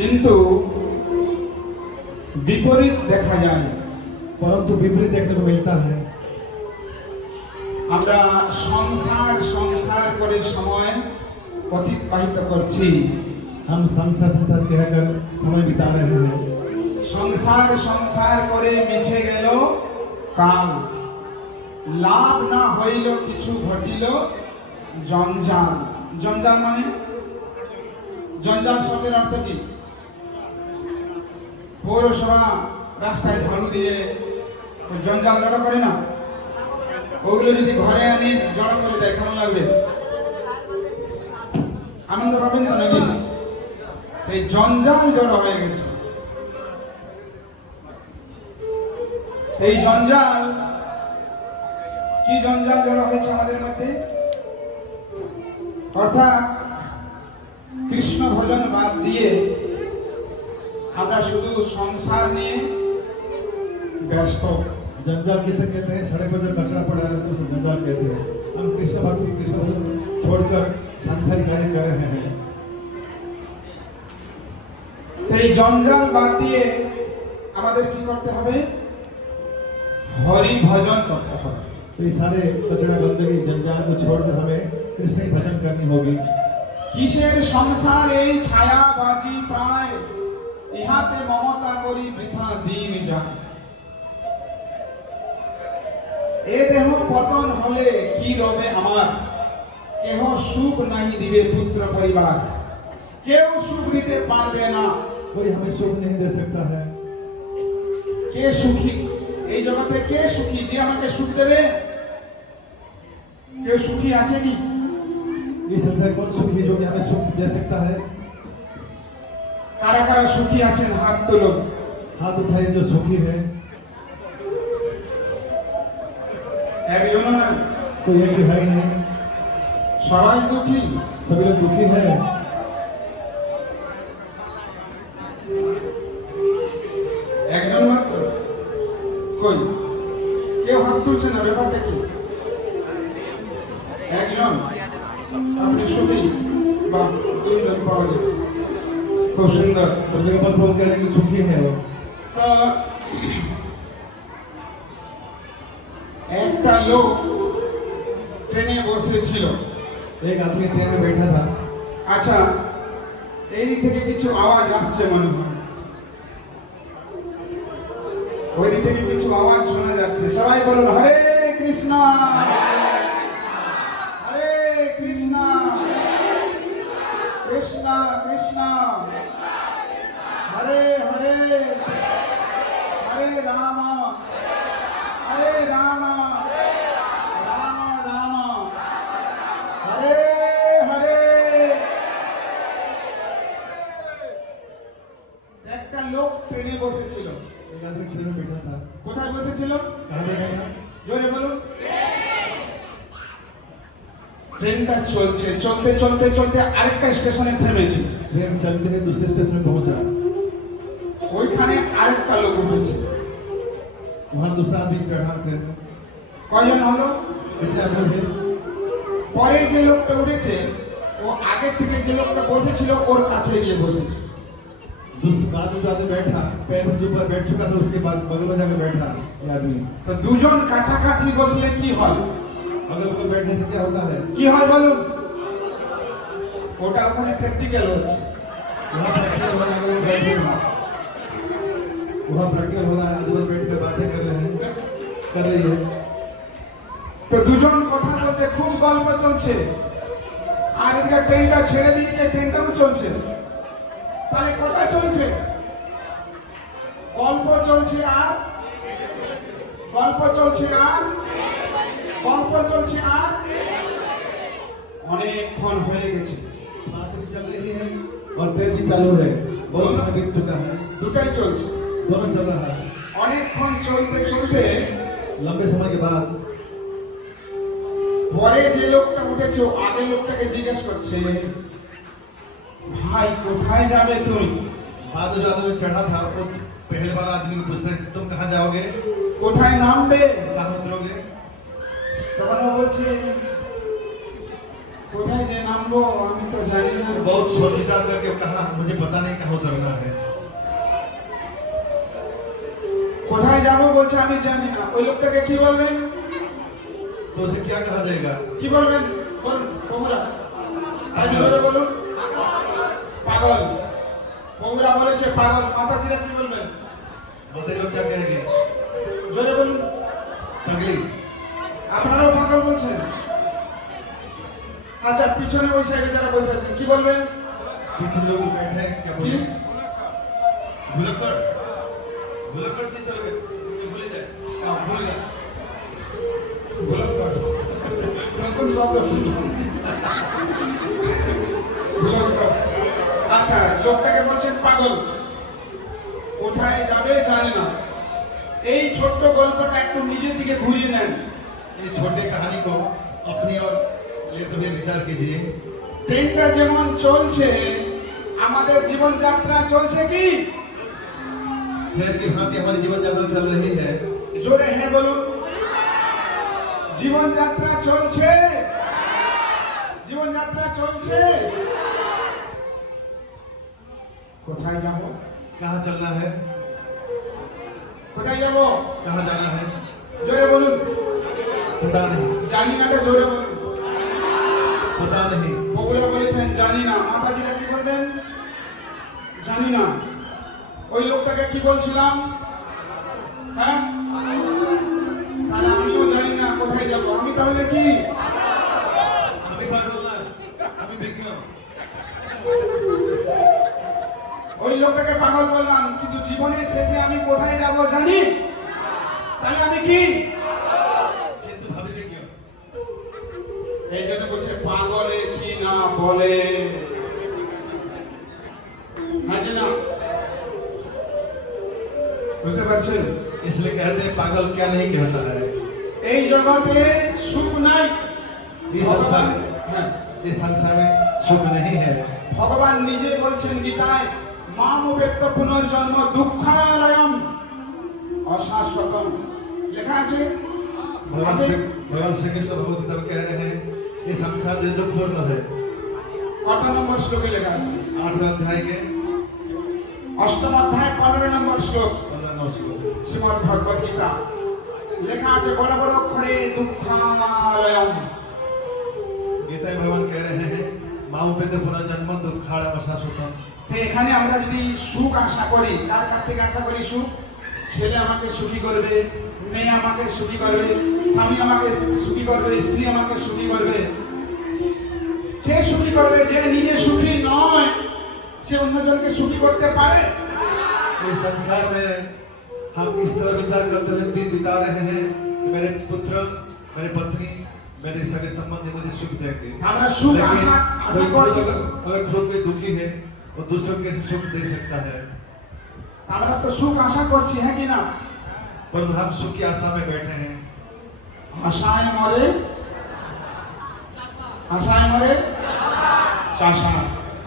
কিন্তু বিপরীত দেখা যায়, परंतु विपरीत देखने को मिलता है। আমরা সংসার সংসার করে সময় অতিবাহিত করছি। हम संसार संसार कहकर समय बिता रहे हैं। সংসার সংসার করে মিছে গেল কাল, লাভ না হইল কিছু ঘটিল জঞ্জাল। জঞ্জাল মানে, জঞ্জাল শব্দের অর্থ কি? পৌরসভা রাস্তায় ঝাড়ু দিয়ে জঞ্জাল জড়ো করে না, ওগুলো যদি ঘরে আনি জড়ো করে দেয় কেমন লাগবে? আনন্দ পাবেন তো নাকি? এই জঞ্জাল জড়ো হয়ে গেছে। এই জঞ্জাল, কি জঞ্জাল জড়ো হয়েছে আমাদের মধ্যে? অর্থাৎ কৃষ্ণ ভজন বাদ দিয়ে আমরা শুধু সংসার নিয়ে ব্যস্ত। जंजाल किसे कहते हैं? सड़क पर जो कचरा पड़ा रहता है उसे जंजाल कहते हैं। हम कृष्ण भक्ति कृष्ण भजन छोड़कर सांसारिक कार्य कर रहे हैं। এই জঞ্জাল বাদ দিয়ে আমাদের কি করতে হবে? হরি ভজন করতে হবে। तो ये सारे कचरा गंदगी जंजाल को छोड़कर हमें कृष्ण की भजन करनी होगी। কিসের সংসার এই ছায়াবাজি প্রায়, ইহাতে মমতা করি বৃথা দিন যায়। এ দেহ পতন হলে কি রবে আমার, কেহ সুখ নাহি দিবে পুত্র পরিবার। কেউ সুখ দিতে পারবে না। कोई हमें सुख नहीं दे सकता है। কে সুখী এই জগতে? কে সুখী যে আমাকে সুখ দেবে? কেউ সুখী আছে কি? ये संसार कौन सुखी जो कि हमें सुख दे सकता है? কারা কারা সুখী আছেন হাত তুলুন। हाथ उठाइए जो सुखी है। একজনও না, कोई एक भी है ही नहीं। সবাই দুঃখী। सभी लोग दुखी है। একজন মাত্র? কই কেউ হাত তুলছে না, ব্যাপারটা কি? একজন? আপনি সুখী? বা দুইজন পাওয়া গেছে, খুব সুন্দর। तो जगह पर कह रहे हैं कि सुखी है वो। তো একটা লোক ট্রেনে বসেছিল। एक आदमी ट्रेन में बैठा था। আচ্ছা, এই দিক থেকে কিছু আওয়াজ আসছে মনে হয়, ওই দিক থেকে কিছু আওয়াজ শোনা যাচ্ছে। সবাই বলুন হরে কৃষ্ণ, হরে কৃষ্ণ, কৃষ্ণ কৃষ্ণ হরে হরে, হরে রাম, হরে রাম, রাম রাম হরে হরে। একটা লোক ট্রেনে বসেছিল। एक आदमी ट्रेन में बैठा था। কোথায় বসেছিল? कहाँ बैठा था? জোরে বলুন। ট্রেনটা চলছে, চলতে চলতে চলতে আরেকটা স্টেশনে থেমেছে। ट्रेन चलते हुए दूसरे स्टेशन में पहुंचा। ওইখানে আরেকটা লোক উঠেছে। वहाँ दूसरा आदमी चढ़ा ट्रेन में। কয়জন হলো? कितने आदमी थे? পরে যে লোকটা উঠেছে ও আগে থেকে যে লোকটা বসেছিল ওর কাছে গিয়ে বসেছে। दूसरे बाद में जो आदमी बैठा पैर से ऊपर बैठ चुका था उसके बाद बगल में जाकर बैठा ये आदमी। তো দুজন কাছাকাছি বসলে কি হয়? अगल बगल बैठने से क्या होता है? কি হয় বলুন? ওটা ওখানে প্র্যাকটিক্যাল হচ্ছে। वहाँ प्रैक्टिकल हो रहा है, वो बैठ गए। वहाँ प्रैक्टिकल हो रहा है, आजू बाजू बैठ कर बातें कर रहे हैं, कर रही है। তো দুজন কথা বলছে, খুব গল্প চলছে, আর এদিকে ট্রেনটা ছেড়ে দিয়েছে, ট্রেনটাও চলছে। তাহলে কথা চলছে, গল্প চলছে আর গল্প চলছে আর গল্প চলছে আর অনেকক্ষণ হয়ে গেছে। बात भी चल रही है और ट्रेन भी चालू है। बहुत समय बीत चुका है। দুটাই চলছে। दोनों चल रहा है। অনেকক্ষণ চলতে চলতে लंबे समय के बाद পরে যে লোকটা উঠেছে ও আগের লোকটাকে জিজ্ঞেস করছে, ভাই কোথায় যাবে তুমি? बाद जो आदमी चढ़ा था वो पहले वाला आदमी को पूछता है तुम कहाँ जाओगे? কোথায় নামবে? कहाँ उतरोगे? তখন ও বলছে, কোথায় যে নামবো আমি তো জানি না। बहुत सोच विचार करके कहा मुझे पता नहीं कहाँ उतरना है। কোথায় যাবো বলছে আমি জানি না, ওই লোকটাকে কি বলবেন? तो उसे क्या कहा जाएगा? কি বলবেন বলুন তোমরা? আর জোরে বলুন। পাগল। তোমরা বলেছে পাগল, মাতাজিরা কি বলবেন? बताइए लोग क्या कहेंगे? জোরে বলুন। पगली। আপনারাও পাগল বলছেন? আচ্ছা পিছনে ওই সাইডে যারা বসে আছেন কি বলবেন? पीछे लोग बैठे हैं क्या কি? बोले? भुलक्कड़। भुलक्कड़ चीज तो लगे भूल जाए। ভুল না। ভুলঙ্কর। নতুন শব্দ শুনলাম। ভুলঙ্কর। আচ্ছা লোকটাকে বলছেন পাগল, কোথায় যাবে জানে না। এই ছোট্ট গল্পটা একটু নিজের দিকে ঘুরিয়ে নেন। ये छोटे कहानी को अपनी ओर लेते हुए विचार कीजिए। ট্রেনটা যেমন চলছে, আমাদের জীবনযাত্রা চলছে কি? ट्रेन की भांति हमारी जीवन यात्रा चल रही है। জোরে হ্যাঁ বলুন। জীবনযাত্রা চলছে, জীবনযাত্রা চলছে। কোথায় যাব? कहाँ चलना है? কোথায় যাব? कहाँ जाना है? জোরে বলুন। पता नहीं। জানি নাটা জোরে বলুন। पता नहीं। বগুড়া বলেছেন জানি না, মাতাজিরা কি বলবেন? জানি না। ওই লোকটাকে কি বলছিলাম? হ্যাঁ, তাহলে আমিও জানি না কোথায় যাব। আমি তাহলে কি? अभी पागल ना, अभी विज्ञान। ওই লোকটাকে পাগল বললাম, কিন্তু জীবনের শেষে আমি কোথায় যাব জানি? তাহলে আমি কি? किंतु भाभी विज्ञान। এই জন্য বলছে পাগলে কি না বলে। হ্যাঁ কি না? বুঝতে পারছেন? इसलिए कहते हैं पागल क्या नहीं कहता है। এই জগতে সুখ নাই। ये संसार হ্যাঁ, इस संसार में सुख नहीं है। ভগবান নিজে বলছেন গীতায়, মাম উপেক্ত পুনর্জন্ম দুঃখালয়ম অশাশ্বতম। লেখা আছে। भगवान श्री कृष्ण भगवत गीता में कह रहे हैं ये संसार जो दुखपूर्ण है। কত নম্বর শ্লোকে লেখা আছে? 8वें अध्याय के অষ্টম অধ্যায় 15 নম্বর শ্লোক 15 श्लोक। শ্রীমদ্ ভগবত গীতা লেখা আছে বড় বড় অক্ষরে দুঃখালয়ম। गीता में भगवान कह रहे हैं माँ उपेत पुनर्जन्म दुखाड़ अशाश्वतम। তো এখানে আমরা যদি সুখ আশা করি, কার কাছ থেকে আশা করি সুখ? ছেলে আমাকে সুখী করবে, মেয়ে আমাকে সুখী করবে, স্বামী আমাকে সুখী করবে, স্ত্রী আমাকে সুখী করবে। কে সুখী করবে? যে নিজে সুখী নয় সে অন্যজনকে সুখী করতে পারে? इस संसार में हम इस तरह विचार करते हुए दिन बिता रहे हैं कि मेरे पुत्र मेरी पत्नी मेरे सगे संबंधी मुझे सुख देंगे। আমরা সুখ लेकिन আশা कोई করছি। अगर खुद कोई दुखी है वो दूसरों को कैसे सुख दे सकता है? আমরা তো সুখ আশা করছি, হ্যাঁ কি না? परंतु हम सुख की आशा में बैठे हैं। আশায় মরে, আশায় মরে চাষা।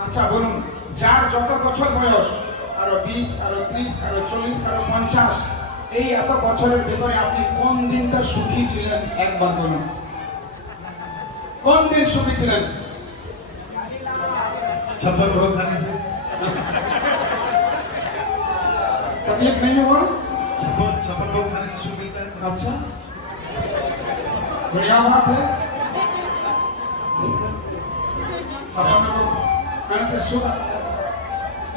আচ্ছা বলুন, যার যত বছর বয়স, কারো 20, কারো 30, কারো 40, কারো 50, এই এত বছরের ভেতরে আপনি কোন দিনটা সুখী ছিলেন একবার বলুন। কোন দিন সুখী ছিলেন? 56 भोग खाने से तकलीफ नहीं हुआ? 56 भोग खाने से सुख मिलता है। अच्छा, बढ़िया बात है। मैंने से सुख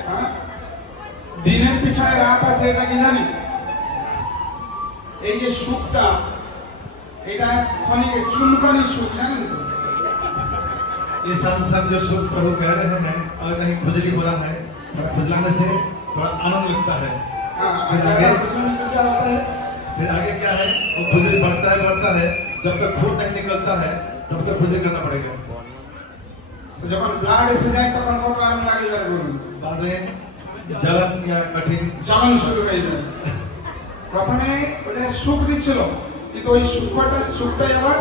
हाँ? দিনের পিছনে রাত আছে, এটা কি জানি? এই যে সুখটা, এটা ক্ষণিকের চুলকানি সুখ, জানেন তো? ये संसार जो सुख प्रभु कह रहे हैं अगर कहीं खुजली हो रहा है थोड़ा खुजलाने से थोड़ा आनंद लगता है। फिर आगे से क्या होता है? फिर आगे क्या है वो खुजली बढ़ता है जब तक खून नहीं निकलता है तब तक खुजली करना पड़ेगा। তো যখন ব্লাড এসে যায় তখন কত আরাম লাগে যায় বলুন? बाद में जलन या कठिन জ্বলন শুরু হয়ে যায়। প্রথমে ওটা সুখ দিচ্ছিল, কিন্তু ওই সুখটাই আবার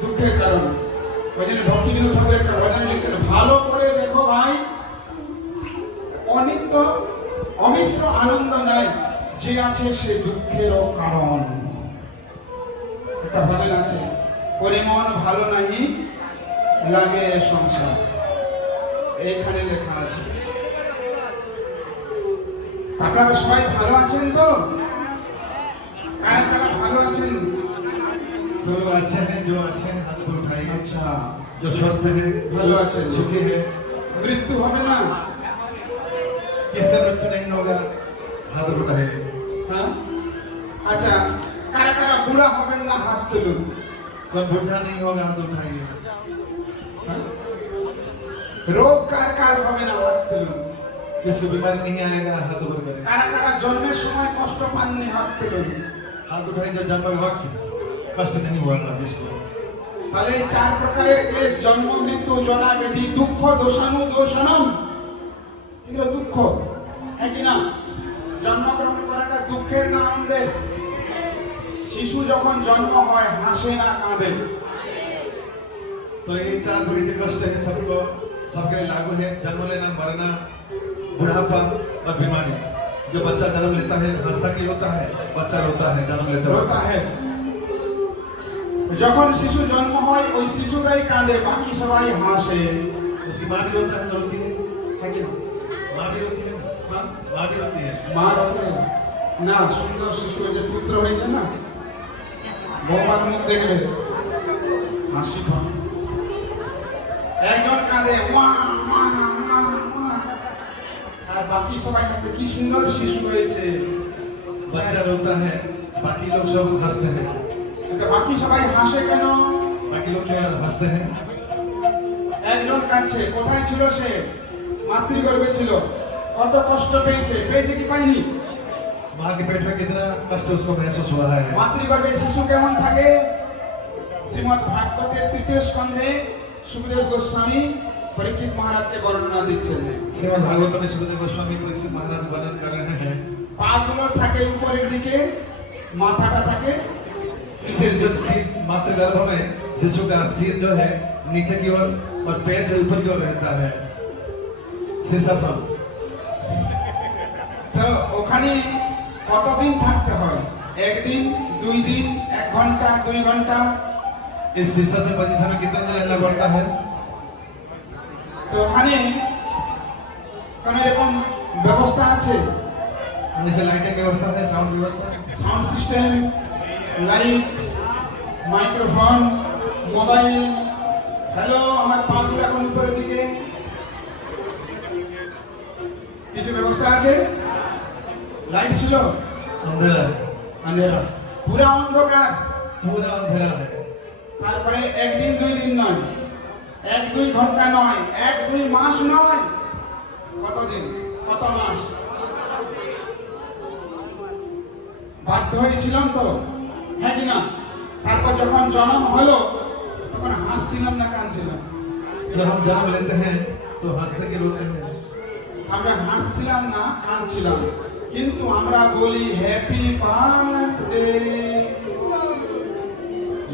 দুঃখের কারণ। ওই জন্য ভক্তি বিনোদ ঠাকুর একটা ভজন লিখছেন, ভালো করে দেখো ভাই, অনিত্য অমিশ্র আনন্দ নাই, যে আছে সে দুঃখেরও কারণ। একটা ভজন আছে, ওরে মন ভালো নাহি লাগে সংসার, এইখানে লেখা আছে। আপনারা সবাই ভালো আছেন তো? কারা কারা ভালো আছেন? सब लोग अच्छे हैं, जो अच्छे हैं हाथ को उठाइए। আচ্ছা, जो स्वस्थ है, ভালো আছেন, सुखी है, মৃত্যু হবে না? किससे मृत्यु नहीं होगा, हाथ उठाइए। হ্যাঁ, আচ্ছা, কারা কারা বুড়া হবেন না হাত তুলুন। कौन बुढ़ा नहीं होगा, हाथ उठाइए। হ্যাঁ? রোগ কার কার হবে না হাত তুলুন। किसको बीमारी नहीं आएगा, हाथ ऊपर करें। কারা কারা জন্মের সময় কষ্ট পাননি হাত তুলুন। हाथ उठाइए जो जन्म के वक्त कष्ट नहीं हुआ था जिसको। তাহলে এই চার প্রকারের ক্লেশ, জন্ম, মৃত্যু, জরা, ব্যাধি, দুঃখ, দোষাণু, দোষণম, এগুলো দুঃখ, হ্যাঁ কি না? জন্মগ্রহণ করাটা দুঃখের না আনন্দের? শিশু যখন জন্ম হয় হাসে না কাঁদে? तो ये चार बड़ी जो कष्ट है सबको, सबके लिए लागू है। जन्म लेना, मरना, बुढ़ापा और बीमारी। जो बच्चा जन्म लेता है हंसता क्यों होता है, बच्चा रोता है जन्म लेते রোতা হ্যাঁ। যখন শিশু জন্ম হয় ওই শিশুরাই কাঁদে, বাকি সবাই হাসে, उसकी माँ भी रोता है, रोती है। হ্যাঁ কি না? माँ भी रोती है, माँ भी रोती है। মা রোতে না? সুন্দর শিশু যে পুত্র হয়েছে না, বৌমার মুখ দেখবে হাসি পায়। একজন কাঁদে মা মা মা মা, আর বাকি সবাই হাসে, কি সুন্দর শিশু হয়েছে। बच्चा रोता है, बाकी लोग सब हंसते हैं। আচ্ছা, বাকি সবাই হাসে কেন? बाकी लोग क्यों हंसते हैं? একজন কাঁদছে, কোথায় ছিল সে? মাতৃগর্ভে ছিল, কত কষ্ট পেয়েছে, পেয়েছে কি পায়নি? माँ के पेट में कितना कष्ट उसको महसूस हो रहा है। মাতৃগর্ভে শিশু কেমন থাকে? শ্রীমদ্ ভাগবতের তৃতীয় স্কন্ধে সুখদেব গোস্বামী পরীক্ষিত মহারাজকে বর্ণনা দিচ্ছেন। श्रीमद् भागवत में सुखदेव गोस्वामी परीक्षित महाराज वर्णन कर रहे हैं। পাগুলো থাকে উপরের দিকে, মাথাটা থাকে सिर जो सिर मातृ गर्भ में शिशु का सिर जो है नीचे की ओर और पैर जो ऊपर की ओर रहता है, शीर्षासन। তো ওখানে কতদিন থাকতে হয়? একদিন, 2 দিন, 1 ঘন্টা, 2 ঘন্টা? इस शीर्षासन पोजीशन में कितने दिन रहना पड़ता है? তো ওখানে কোনো এরকম ব্যবস্থা আছে? जैसे लाइटिंग व्यवस्था है, साउंड व्यवस्था, sound system, light, microphone, mobile. Hello, আমার পাগুলো এখন উপরের দিকে, কিছু ব্যবস্থা আছে? লাইট ছিল? अंधेरा है, আন্ধেরা, পুরা অন্ধকার। पूरा अंधेरा है। তারপরে একদিন 2 দিন নয়, 1-2 ঘন্টা নয়, 1-2 মাস নয়, কতদিন, কত মাস? বাধ্য হয়েছিলাম তো, হ্যাঁ কি না? তারপর যখন জন্ম হলো তখন হাসছিলাম না কাঁদছিলাম? जब हम जन्म लेते हैं तो हंसते के रोते हैं। আমরা হাসছিলাম না কাঁদছিলাম, কিন্তু আমরা বলি হ্যাপি বার্থডে।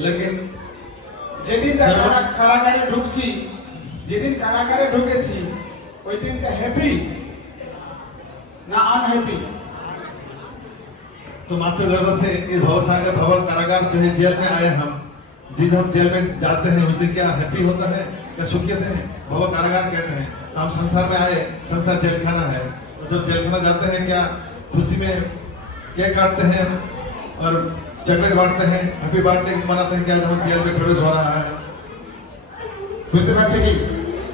लेकिन যেদিনটা কারাগারে ঢুকছি, যেদিন কারাগারে ঢুকেছি ওই দিনটা হ্যাপি না আনহ্যাপি? तो मातृगर्भ से इस भवसागर भवन कारागार जो है जेल में आए हम, जिस हम जेल में जाते हैं उस दिन क्या हैप्पी होता है, क्या सुखी होते हैं? भव कारागार कहते हैं। हम संसार में आए, संसार जेल खाना है, तो जब जेल खाना जाते हैं क्या खुशी में केक काटते हैं और चॉकलेट बांटते हैं, हैप्पी बर्थडे मनाते हैं, क्या जब जेल में प्रवेश हो रहा है, বুঝতে পারছে কি?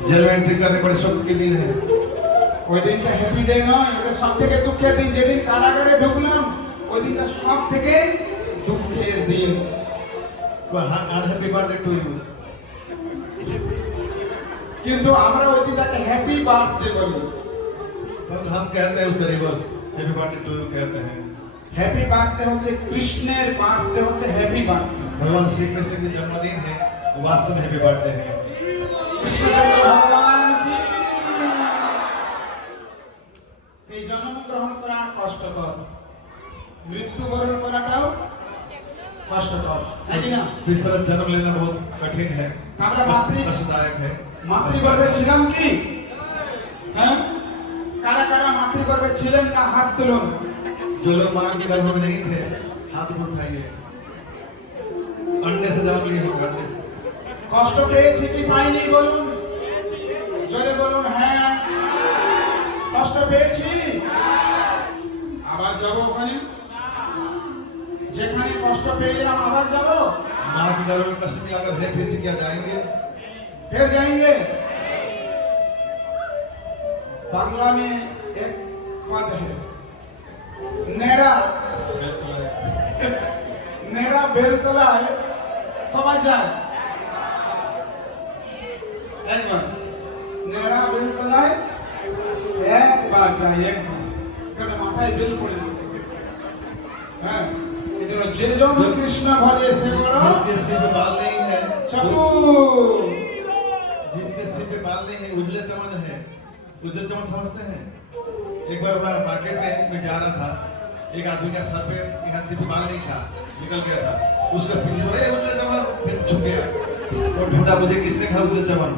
जेल में एंट्री करने बड़े सुख के दिन है। ওই দিনটা হ্যাপি ডে নয়, ওটা সব থেকে দুঃখের দিন। যেদিন কারাগারে ঢুকলাম ওই দিনটা সব থেকে দুঃখের দিন। Happy birthday to you. কিন্তু আমরা ওই দিনটাকে হ্যাপি বার্থডে বলি। परंतु हम कहते हैं उसका reverse, happy birthday to you कहते हैं। হ্যাপি বার্থডে হচ্ছে কৃষ্ণের, বার্থডে হচ্ছে হ্যাপি বার্থডে। भगवान श्री कृष्ण की जन्मदिन है, वो वास्तव में हैप्पी बर्थडे है। কৃষ্ণচন্দ্র ভগবান কি? এই জন্ম গ্রহণ করা কষ্টকর, মৃত্যুবরণ করাটাও কষ্টকর, হ্যাঁ কি না? तो इस तरह जन्म लेना बहुत कठिन है, আমরা মাতৃ कष्टदायक है। মাতৃগর্ভে ছিলাম কি? হ্যাঁ, কারা কারা মাতৃগর্ভে ছিলেন না হাত তুলুন। जो लोग मां के गर्भ में नहीं थे हाथ उठाइए। अंडे से जन्म लिए हो, अंडे से। কষ্ট পেয়েছি কি পাইনি বলুন, জোরে বলুন। হ্যাঁ, কষ্ট পেয়েছি। পেয়ে গেলাম আবার যাবো माँ के घर में कष्ट में अगर है फिर से क्या जाएंगे? फिर जाएंगे बांग्ला में एक पद है नेड़ा नेड़ा बेलतला है समझ जाए एक बार नेड़ा बेलतला है एक बार जाए एक बार কেন মাথায় বেল পড়ে হ্যাঁ এজন্য যে জন কৃষ্ণ ভজে সে বড় जिसके सिर पे बाल नहीं है, চতুর जिसके सिर पे बाल नहीं है, उजले चमन है। उजले चमन समझते हैं? एक बार मैं मार्केट में मैं जा रहा था, एक आदमी का सर पे यहाँ सिर पे बाल नहीं था, निकल गया था। उसका पीछे बोला, "ए, उजले चमन", फिर छुप गया और ढूंढा मुझे किसने कहा उजले चमन।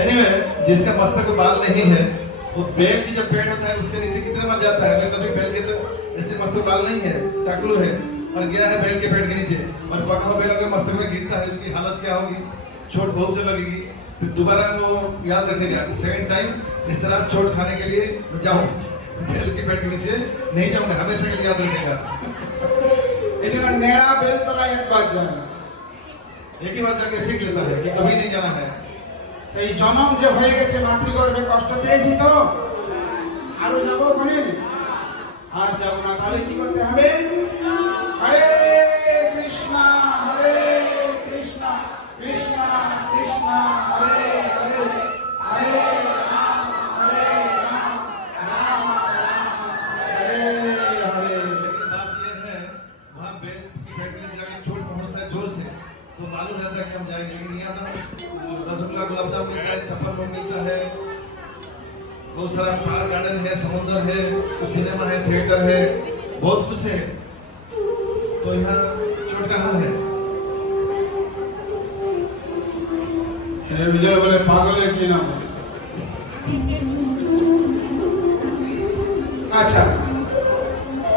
एनीवे, जिसका मस्तक पे बाल नहीं है, वो बेल की जो पेड़ होता है उसके नीचे कितने बार जाता है। अगर कभी बेल के तो ऐसे मस्तक बाल नहीं है, टाकलू है और गया है बेल के पेड़ के नीचे और पका हुआ बेल अगर मस्तक में गिरता है उसकी हालत क्या होगी? चोट बहुत से लगेगी। फिर दोबारा वो याद रखेगा सेकंड टाइम इस तरह चोट खाने के लिए जाऊं बेल के पेड़ के नीचे नहीं जाऊंगा, हमेशा के लिए याद रखेगा। এজন্য নেড়া বেলতলা একবার যায় एक ही बार जाके सीख लेता है कि कभी नहीं जाना है। এই জনম যে হয়ে গেছে মাতৃগর্ভে কষ্ট পেয়েছি তো আরো যাবো ওখানে আর যাবো না তাহলে কি করতে হবে হরে কৃষ্ণ কৃষ্ণ কৃষ্ণ হরে হরে হরে রাম রাম রাম হরে হরে लेकिन बात यह है वहाँ बेल की पेड़ के नीचे जाके चोट पहुँचता है जोर से तो मालूम रहता है कि हम जाएंगे, लेकिन यहाँ तो रसगुल्ला गुलाब जामुन मिलता है, छप्पन भोग मिलता है, बहुत सारा फ्लावर गार्डन है, समुद्र है, सिनेमा है, थिएटर है, बहुत कुछ है। तो यहाँ चोट कहाँ है? विजय बोले पागल की ना बोले আচ্ছা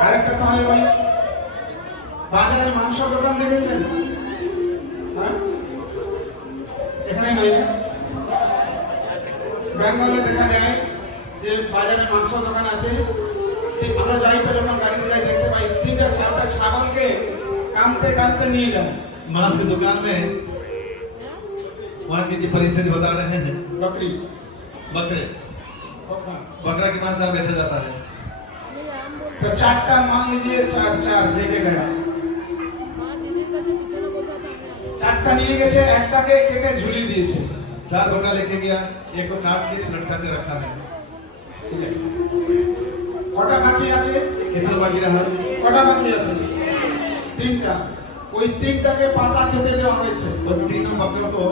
আরেকটা তাহলে বলি বাজারে মাংস দোকান দেখেছেন হ্যাঁ এখানে নাই না বেঙ্গলে দেখা যায় যে বাজারে মাংস দোকান আছে যে আমরা যাই তো যখন গাড়িতে যাই দেখতে পাই তিনটা চারটা ছাগলকে টানতে টানতে নিয়ে যায় मांस की दुकान में वहाँ की जो परिस्थिति बता रहे हैं, बकरी बकरे बकरा बकरा के मांस यहाँ बेचा जाता है। तो चारटा मान लीजिए चार चार लेके गया चारटा নিয়ে গেছে একটাকে কেটে ঝুলি দিয়েছে 4 बकरा लेके गया, एक को काट के लटका के रखा है। ঠিক আছে কটা বাকি আছে कितना बाकी रहा? কটা বাকি আছে তিনটা ওই তিনটাকে পাতা খেতে দেওয়া হয়েছে और तीनों बकरों को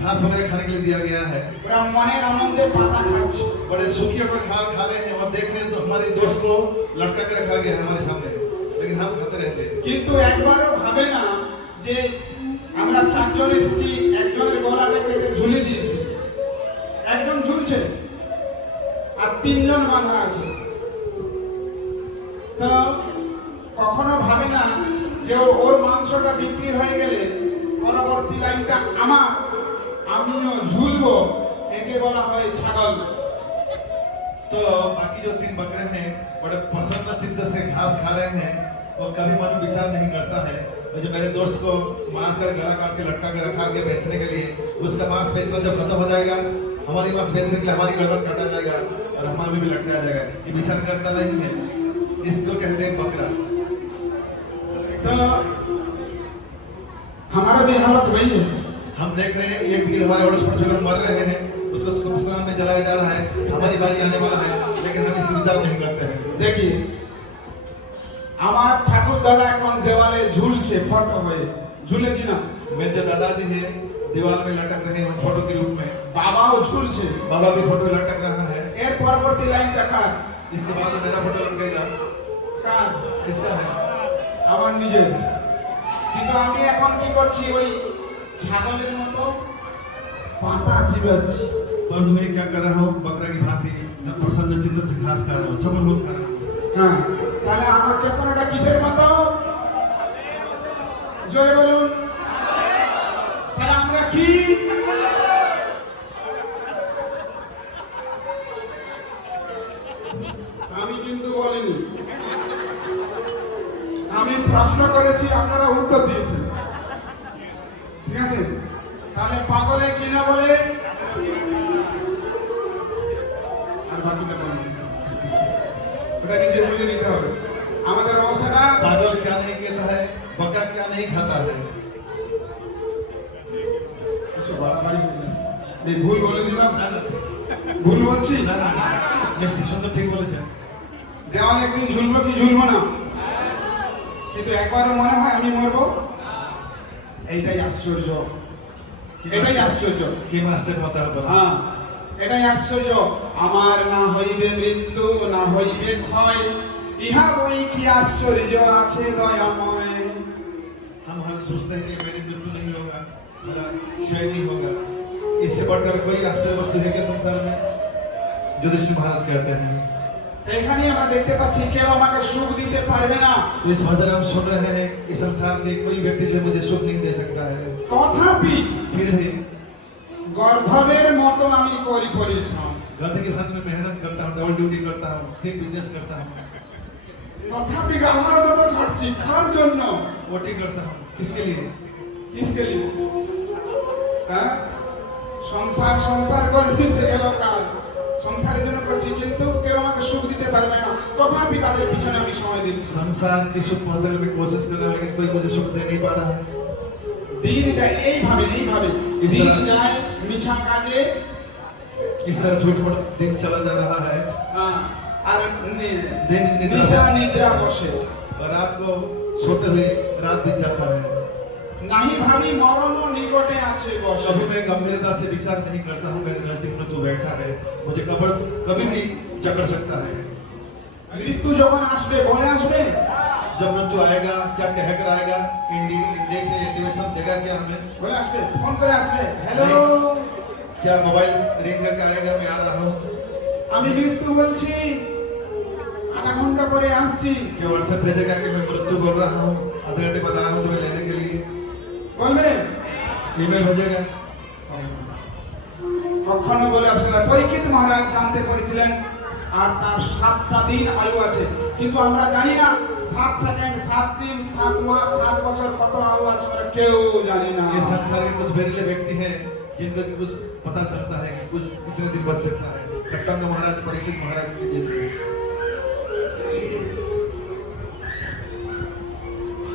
घास वगैरह खाने के लिए दिया गया है। ওরা মনের আনন্দে পাতা খাচ্ছে बड़े सुखी होकर खा रहे हैं और देख रहे हैं तो हमारे दोस्त को लटका के रखा गया है हमारे सामने, लेकिन हम खाते रहेंगे। কিন্তু একবারও ভাবে না যে আমরা চারজন এসেছি একজনের গলাকে কেটে ঝুলি দিয়েছি একজন ঝুলছে আর তিনজন বাঁধা আছে তো কখনো ভাবে না যে ওর মাংসটা বিক্রি হয়ে গেলে পরবর্তী লাইনটা আমার আমিও ঝুলবো একে বলা হয় ছাগল तो बाकी जो 3 बकरे हैं बड़े प्रसन्न चित्त से घास खा रहे हैं और कभी मन विचार नहीं करता है और जो मेरे दोस्त को मार कर गला काट के लटका के रखा गया बेचने के लिए, उसका मांस बेचना जब खत्म हो जाएगा हमारी मांस बेचने के लिए हमारी गर्दन काटा जाएगा और हमें भी लटकाया जाएगा। ये विचार करता नहीं है, इसको कहते हैं बकरा। तो हमारा भी हालत वही है हम देख रहे हैं एक दिन हमारे अड़ोस पड़ोस लोग मर रहे हैं, उसको शमशान में जलाया जा रहा है, हमारी बारी आने वाला है, लेकिन हम इसका विचार नहीं करते हैं। देखिए আমার ঠাকুর দাদা এখন দেওয়ালে ঝুলছে ফটো হয়ে ঝুলে কিনা मेरे जो दादाजी है दीवार में लटक रहे हैं फोटो के रूप में, বাবাও ঝুলছে बाबा भी फोटो में लटक रहा है। এর পরবর্তী লাইনটা কার इसके बाद में मेरा फोटो लगेगा, কার इसका है। আমার নিজের কিন্তু আমি এখন কি করছি ওই ছাগলের মতো পাতা চিবাচ্ছি पर मैं क्या कर रहा हूँ बकरा की भांति मैं प्रसन्न चित्त से घास खा रहा हूँ, छप्पन भोग खा रहा हूँ। হ্যাঁ তাহলে আমার চেতনাটা কিসের মতো জোরে বলুন তাহলে আমরা কি আমি কিন্তু বলিনি আমি প্রশ্ন করেছি, আপনারা উত্তর দিয়েছেন। ঠিক আছে, তাহলে পাগলে কি না বলে আর বাকিটা বলেন, ওটা নিজে বুঝে নিতে হবে। আমাদের অবস্থাটা पागल क्या नहीं कहता है, बकरा क्या नहीं खाता है। কিছু বাড়াবাড়ি বুঝলেন, এই ভুল বলে দিলাম, ना ना ভুল বলছি। ना ना मिस्टर सुंदर ठीक बोले দেওয়ালে একদিন ঝুলবো কি ঝুলবো না, কিন্তু একবারও মনে হয় আমি মরবো। এইটাই আশ্চর্য, এটাই আশ্চর্য। कि मास्टर बता दो। হ্যাঁ, এটাই আশ্চর্য। আমার না হইবে মৃত্যু, না হইবে ক্ষয়, ইহা বই কি আশ্চর্য আছে দয়াময়। हम हर सोचते हैं कि मेरी मृत्यु नहीं होगा, मेरा क्षय नहीं होगा। इससे बढ़कर कोई आश्चर्य वस्तु है क्या संसार में? युधिष्ठिर महाराज कहते हैं। এখানে আমরা দেখতে পাচ্ছি কেউ আমাকে সুখ দিতে পারবে না, तो इस भजन हम सुन रहे हैं, इस संसार के कोई व्यक्ति जो मुझे सुख नहीं दे सकता है। তথাপি फिर भी গর্ধবের মতো আমি করি পরিশ্রম। गधे की भांति में मेहनत करता हूँ, डबल ड्यूटी करता हूँ, ठीक बिजनेस करता हूँ, তথাপি গাধার মতো ঘটছি। কার জন্য? वोटिंग करता हूँ। किसके लिए? কিসকে লিয়ে? হ্যাঁ, সংসার সংসার করে নিচে গেল কাল, সংসারের জন্য করছি, কিন্তু কেউ আমাকে সুখ দিতে পারবে না। তথাপি তাদের পিছনে আমি সময় দিচ্ছি। संसार की सुख पहुंचाने की कोशिश कर रहा है, लेकिन कोई मुझे सुख दे नहीं पा रहा है। দিন যায় এইভাবে এইভাবে, इस দিন तरह- যায় মিছা কাজে, इस तरह झूठ मूठ दिन चला जा रहा है। আর दिन निद्रा নিশা নিদ্রা বসে। और रात को सोते हुए रात बीत जाता है। নাহি ভাবি মরণ নিকটে আছে বসে। कभी मैं गंभीरता से विचार नहीं करता हूँ, मेरे नजदीक मृत्यु बैठा है, मुझे कभी भी जकड़ सकता है। মৃত্যু যখন আসবে বলে আসবে, जब मृत्यु आएगा क्या कहकर आएगा? इंडेक्स से इंटीमेशन देगा क्या हमें? বলে আসবে, ফোন করে আসবে, হ্যালো क्या मोबाइल रिंग करके आएगा मैं आ रहा हूँ? আমি মৃত্যু বলছি, আধা ঘন্টা পরে আসছি। क्या व्हाट्सएप भेजेगा कि मैं मृत्यु बोल रहा हूँ, आधे घंटे बाद आ रहा हूँ तुम्हें लेने के लिए? বলবে ईमेल भेजेगा? কখনো বলে আসবে না। পরীক্ষিত মহারাজ জানতে পেরেছিলেন আর তার 7টা দিন আয়ু আছে, কিন্তু আমরা জানি না 7 সেকেন্ড, 7 দিন, 7 মাস, 7 বছর কত আয়ু আছে আমরা কেউ জানি না। ये संसार के कुछ बेरिले व्यक्ति हैं जिनको कि कुछ पता चलता है कि कुछ कितने दिन बच सकता है। कट्टंग महाराज, परीक्षित महाराज के जैसे।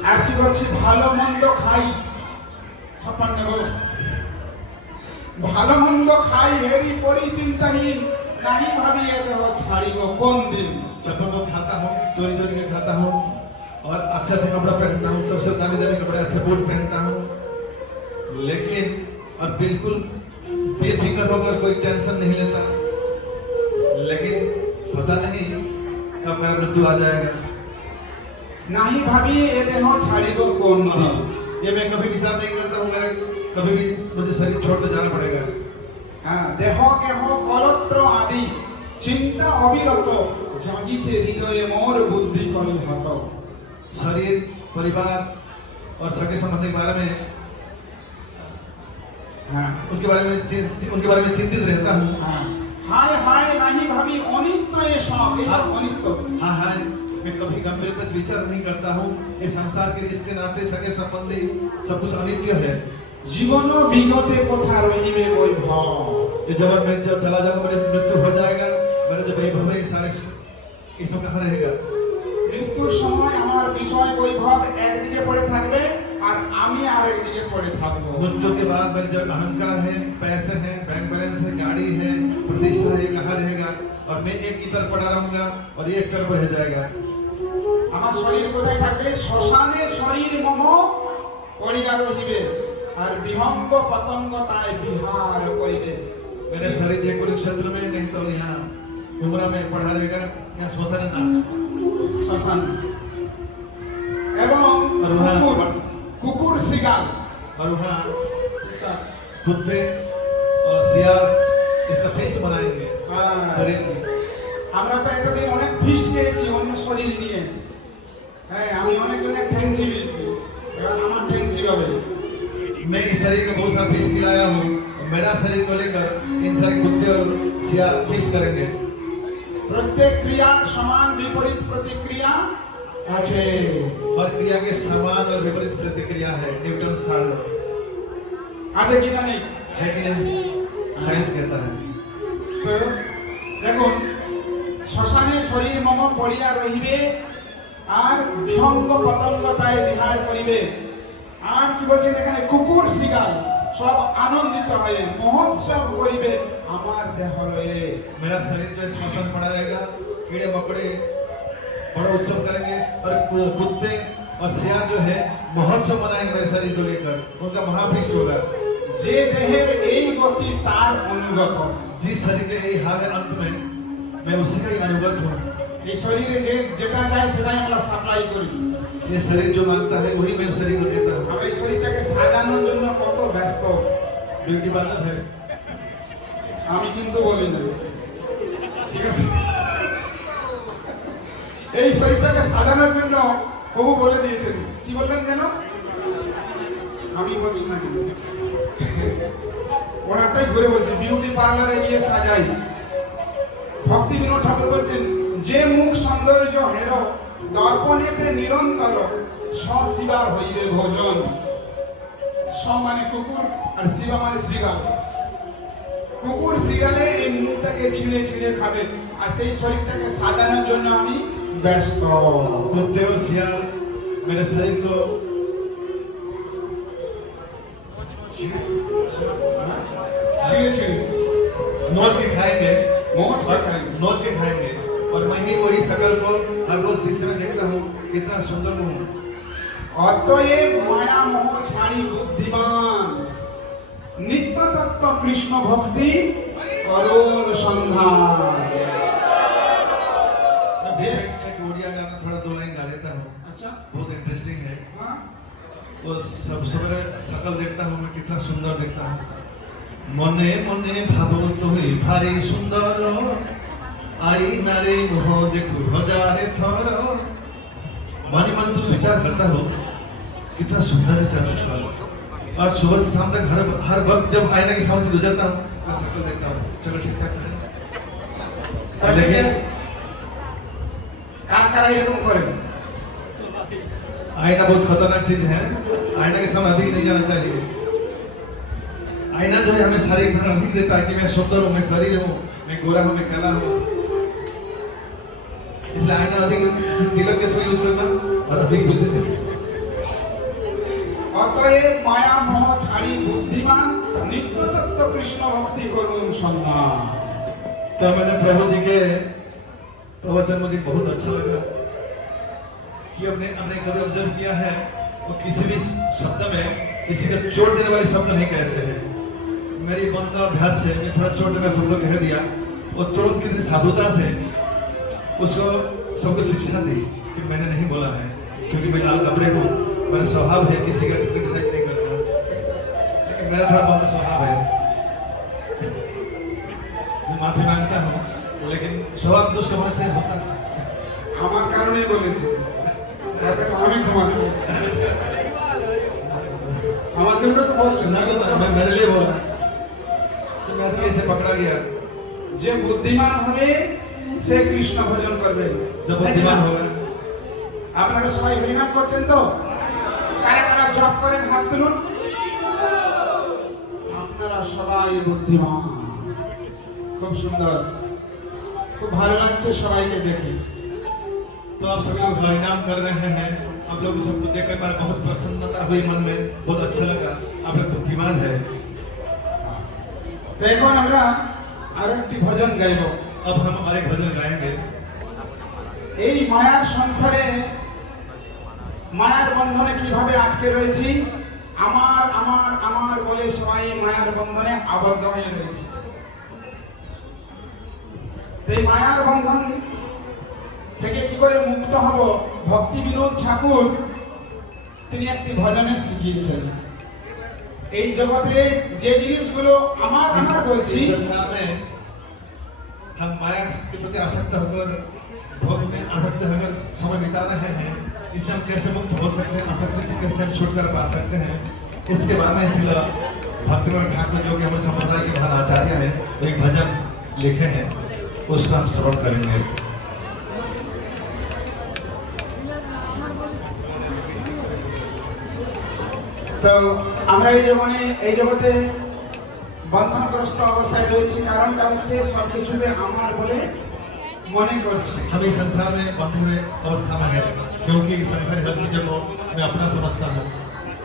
আর কি বলছি, ভালো মন্দ খাই, 56 গো, ভালো মন্দ খাই হেরি পরি চিন্তাহীন, নাহি ভাবি এ দেহ ছাড়িব কোন দিন। छप्पन को खाता हूँ, चोरी चोरी के खाता हूँ, और अच्छा अच्छा कपड़ा पहनता हूँ, सबसे दामी दामी कपड़े, अच्छे बूट पहनता हूँ, लेकिन और बिल्कुल बेफिक्र होकर कोई टेंशन नहीं लेता, लेकिन पता नहीं कब मेरा मृत्यु आ जाएगा। নাহি ভাবি এ দেহ ছাড়িব কোন দিন। ये मैं कभी विचार नहीं करता हूँ, मेरा कभी भी मुझे शरीर छोड़ कर जाना पड़ेगा। হ্যাঁ, দেহ কেহ কলত্র আদি চিন্তা অবিরত, জাগিছে হৃদয়ে মোর বুদ্ধি করি হত। शरीर, परिवार और सगे संबंधी के बारे में হ্যাঁ उनके बारे में चिंतित रहता हूँ। হ্যাঁ, হায় হায় নাহি ভাবি অনিত্য এসব, এসব অনিত্য। हाँ हाँ, मैं कभी गंभीरता से विचार नहीं करता हूँ। ये संसार के रिश्ते नाते सगे संबंधी सब कुछ अनित्य है। জীবন বিগতে কোথা রহিবে বৈভব। ये जब मैं जब चला जाऊंगा, मेरी मृत्यु हो जाएगा, मेरे जो वैभव है सारे ये सब कहाँ रहेगा? মৃত্যুর সময় আমার বিষয় বৈভব একদিকে পড়ে থাকবে আর আমি আরেকদিকে পড়ে থাকবো। मृत्यु के बाद मेरे जो अहंकार है, पैसे हैं, बैंक बैलेंस है, गाड़ी है, प्रतिष्ठा है, ये कहाँ रहेगा? और मैं एक ही तरफ पड़ा रहूंगा और ये एक तरफ रह जाएगा। আমার শরীর কোথায় থাকবে? শ্মশানে শরীর মম পড়িয়া রহিবে, আর বিহঙ্গ পতঙ্গ তাই বিহার করিবে। मेरे शरीर ये कुरुक्षेत्र में नहीं तो यहाँ उमरा में पड़ा रहेगा, यहाँ श्मशान ना। শ্মশান এবং আর वहाँ কুকুর শিগাল, और वहाँ कुत्ते और सियार इसका फेस्ट बनाएंगे शरीर की। আমরা তো এতদিন অনেক ফিস্ট খেয়েছি অন্য শরীর নিয়ে। হ্যাঁ, আমি অনেকজনের ঠ্যাং চিবিয়েছি, এবার আমার ঠ্যাং চিবাবে। मैं इस शरीर को बहुत सारा फेस्ट खिलाया हूँ, मेरा शरीर को लेकर इन सारे कुत्ते और सियार फेस्ट करेंगे। প্রত্যেক ক্রিয়া সমান বিপরীত প্রতিক্রিয়া अच्छे हर क्रिया के समान और विपरीत प्रतिक्रिया है, न्यूटन थर्ड लॉ আছে কিনা নেই है कि नहीं? साइंस कहता है। তো দেখুন শ্মশানে শরীর মম পড়িয়া রহিবে আর বিহঙ্গ পতঙ্গতায় বিহার করিবে আর কি বলছেন এখানে কুকুর শিগাল সব আনন্দিত হয়ে মহোৎসব করিবে আমার দেহ লয়ে मेरा शरीर जो है श्मशान में पड़ा रहेगा, कीड़े मकोड़े बड़ा उत्सव करेंगे और कुत्ते और सियार जो है महोत्सव मनाएंगे मेरे शरीर को लेकर, उनका महाफीस्ट होगा। যে দেহের এই গতি তার অনুগত जिस शरीर के यही हाल है अंत में, मैं उसी का ही अनुगत हूँ। এই শরীরে যে যেটা চাই সেটাই আমরা সাপ্লাই করি ये शरीर जो मांगता है वही मैं उस शरीर को देता हूँ। আমরা এই শরীরটাকে সাজানোর জন্য কত ব্যস্ত ब्यूटी पार्लर है, আমি কিন্তু বলি না ঠিক আছে এই শরীরটাকে সাজানোর জন্য প্রভু বলে দিয়েছেন কি বললেন কেন আমি বলছি না কিন্তু ওনারটাই ঘুরে বলছি বিউটি পার্লারে গিয়ে সাজাই ভক্তি বিনোদ ঠাকুর বলছেন যে মুখ সৌন্দর্য হেরো দর্পণেতে নিরন্তর শিবার হইবে ভোজন স মানে কুকুর আর শিবা মানে শ্রীগাল কুকুর শ্রীগালে এই মুখটাকে ছিঁড়ে ছিঁড়ে খাবে আর সেই শরীরটাকে সাজানোর জন্য আমি ব্যস্ত कुत्ते और सियार मेरे शरीर को ছিঁড়ে ছিঁড়ে नोच के खाएंगे, मोच के और खाएंगे। नोच के खाएंगे और मैं ही वही शकल को हर रोज शीशे में देखता हूँ, कितना सुंदर हूँ। অতএব মায়া মোহ ছাড়ি বুদ্ধিমান নিত্য তত্ত্ব কৃষ্ণ ভক্তি করুণ সন্ধান एक उड़िया गाना थोड़ा दो लाइन गा लेता हूँ, আচ্ছা बहुत इंटरेस्टिंग है। হ্যাঁ वो सब सवेरे शकल देखता हूँ मैं, कितना सुंदर देखता हूँ। मने मने भावो तो ही भारी सुंदर, आई नारे मोह देखो हजारे थर। मानी मन तू विचार करता हो कितना सुंदर है तेरा शकल, और सुबह से शाम तक हर वक्त जब आईना के सामने से गुजरता हूँ मैं शकल देखता हूँ, चलो ठीक ठाक है। लेकिन কারা কারা এরকম করেন आईना बहुत खतरनाक चीज है, आईना के सामने अधिक नहीं जाना चाहिए। आईना जो है हमें शारीरिक धन अधिक देता है कि मैं सुंदर हूँ, मैं शरीर हूँ, मैं गोरा हूँ, मैं काला हूँ। इसलिए आईना अधिक तिलक के समय यूज करना और अधिक यूज অতএব মায়া মোহ ছাড়ি বুদ্ধিমান নিত্য তত্ত্ব কৃষ্ণ ভক্তি করুণ সন্ধান तो मैंने प्रभु जी के प्रवचन मुझे बहुत अच्छा लगा कि हमने कभी ऑब्जर्व किया है वो किसी भी शब्द में किसी का चोट देने वाले शब्द नहीं कहते हैं। मेरी बंदा अभ्यास से मैं थोड़ा चोट देने शब्द कह दिया, वो तुरंत कितनी साधुता से उसको सबको शिक्षा दी कि मैंने नहीं बोला है, क्योंकि मैं लाल कपड़े हूँ, मेरा स्वभाव है किसी का क्रिटिसाइज नहीं करना, लेकिन मेरा थोड़ा बंदा स्वभाव है, मैं माफी मांगता हूँ, लेकिन स्वभाव दुष्ट होने से होता है। আমার কারণেই বলেছি তাতে আমি ক্ষমা চাইছি আমার জন্য তো বললেন না मैं मेरे लिए बोला तो मैं आज कैसे पकड़ा गया। যে বুদ্ধিমান হবে সে কৃষ্ণ ভজন করবে जब बुद्धिमान होगा আপনারা সবাই হরিনাম করছেন তো কারা কারা জপ করেন হাত তুলুন আপনারা সবাই বুদ্ধিমান খুব সুন্দর খুব ভালো লাগছে সবাইকে দেখে तो आप सभी लोग हरिनाम कर रहे हैं, आप लोग सबको देखकर मेरा बहुत प्रसन्नता हुई मन में, बहुत अच्छा लगा, आप लोग बुद्धिमान है। তো এখন আমরা আরো একটি ভজন গাইব अब हम हमारे भजन गाएंगे। এই মায়ার সংসারে মায়ার বন্ধনে কিভাবে আটকে রয়েছি আমার আমার আমার বলে সবাই মায়ার বন্ধনে আবদ্ধ হয়ে রয়েছে এই মায়ার বন্ধন থেকে কি করে মুক্ত হব ভক্তি বিনোদ ঠাকুর তিনি একটি ভজনে শিখিয়েছেন এই জগতে যে জিনিসগুলো আমার আমার বলছি इस संसार में हम माया के प्रति आसक्त होकर भोग में आसक्त होकर समय बिता रहे हैं, इससे हम कैसे मुक्त हो सकते हैं, आसक्ति से कैसे हम छुटकर पा सकते हैं, इसके बारे में इसलिए भक्तिविनोद ठाकुर जो कि हमारे संप्रदाय के महान आचार्य हैं, वो एक भजन लिखे हैं, उसका हम श्रवण करेंगे। তো আমরা এই জগতে বন্ধনগ্রস্ত অবস্থায় রয়েছি, কারণটা হচ্ছে সবকিছুকে আমার বলে মনে করছি। हम इस संसार में बंधे हुए अवस्था में हैं क्योंकि संसारी हर चीजों को मैं अपना समझता हूँ।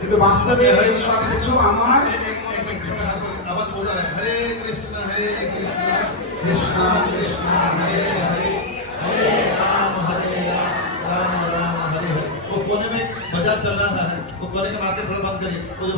কিন্তু বাস্তবে এই সবকিছু আমার। एक मिनट आवाज हो जा रहा है, हरे कृष्णा कृष्ण कृष्ण हरे हरे हरे राम राम राम हरे हरे। वो कोने में बाजार चल रहा है, वो कोने के मार्केट थोड़ा बंद करिए। वो जो